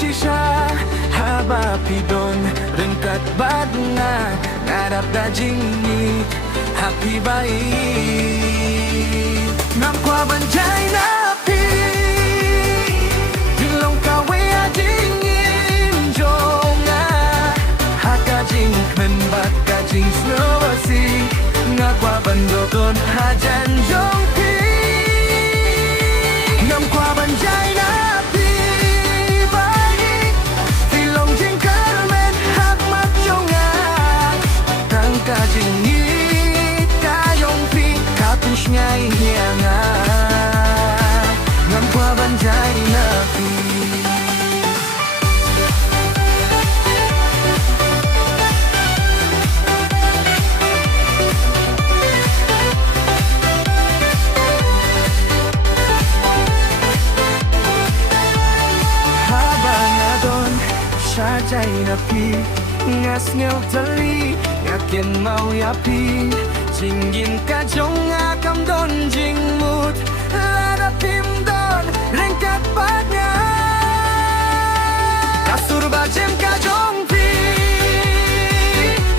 shisha haba pidon rengkat badna ngadap da jingieid happy bai ngam qua banjai na pi dilong kawe a jingieid jonga haka jingkmen baka jing slosi nga qua bandoton hajan jong pi ngam qua banjai na pi bai dilong jingkmen hak mak jonga tang ka jingieid ka yong pi ka push ngai hianga ngam qua banjai na pi sajai na pi ngas ngel tali ngakin mau ya pi jingin ka jonga kam don jing mut lada pim don rengkat padnya kasur bajem ka jong pi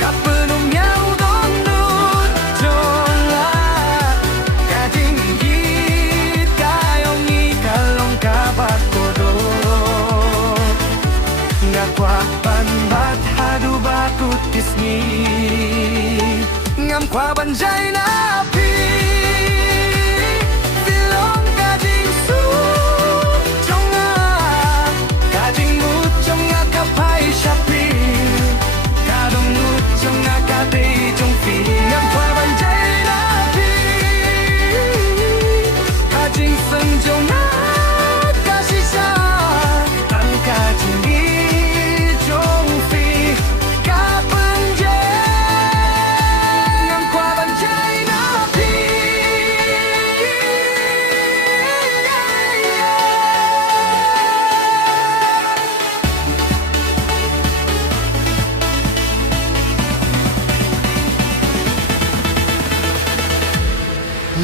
kapenum yau don nut jonga ka jingieid ka yongi kalong kabat kodo ngakwa panbat hadu batut tisni ngam kwa banjai na pi dilong kajing su jonga kajing mut jonga kapai shapi kadong mut jonga kadei jong pi ngam kwa banjai na pi kajing seng jonga kasisa tang kajing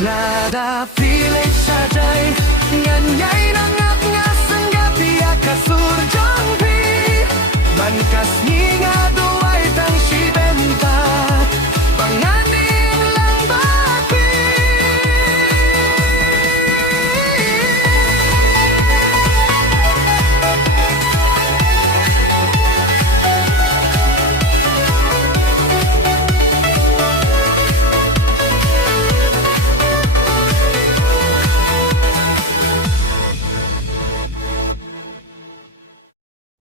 lada pilih sajai ngan yai nangap ngaseng gapi akasur jong pi ban kasni